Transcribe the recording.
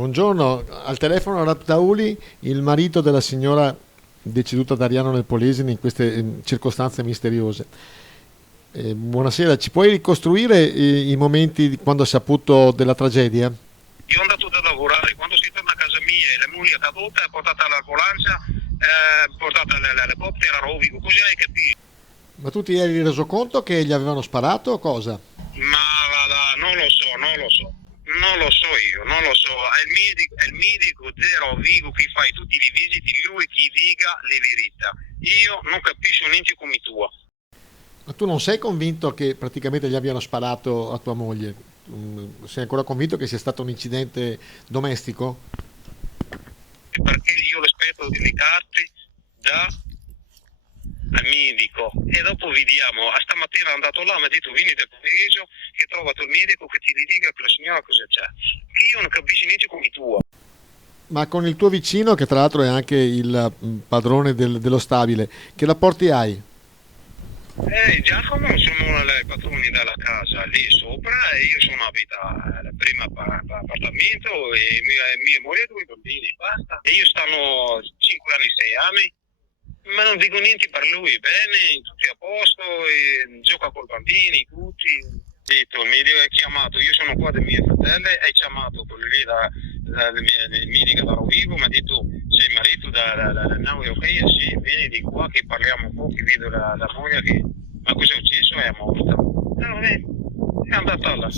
Buongiorno, al telefono Raptauli, il marito della signora deceduta da Ariano nel Polesine in queste circostanze misteriose. Buonasera, ci puoi ricostruire i momenti quando hai saputo della tragedia? Io ho andato da lavorare, quando si torna a casa mia e la moglie è caduta, è portata all'ambulanza, portata all'elicottero a Rovigo, così hai capito. Ma tu ti eri reso conto che gli avevano sparato o cosa? Ma non lo so, non lo so io, non lo so. È il medico di Rovigo che fa tutti i visiti, lui che dica le verità. Io non capisco niente come tua. Ma tu non sei convinto che praticamente gli abbiano sparato a tua moglie? Sei ancora convinto che sia stato un incidente domestico? Perché io rispetto delle carte da al medico e dopo vediamo. A stamattina è andato là, mi ha detto vieni del pomeriggio che ho trovato il medico che ti dica che la signora cosa c'è. Che io non capisco niente come tua. Ma con il tuo vicino, che tra l'altro è anche il padrone dello stabile, che rapporti hai? Giacomo sono i padroni della casa lì sopra e io sono abita al primo appartamento e mia moglie e due bambini, basta. E io stanno 5 anni, 6 anni. Ma non dico niente per lui, bene, tutti a posto, e gioca con i bambini, tutti. Detto, mi ha chiamato, io sono qua dei miei fratelli, hai chiamato quello lì, il medico da Rovigo, mi ha detto, sei marito da Naui, ok, sì, vieni di qua che parliamo un po', che vedo la moglie che, ma cosa è successo? È morta. Vabbè, è andata là.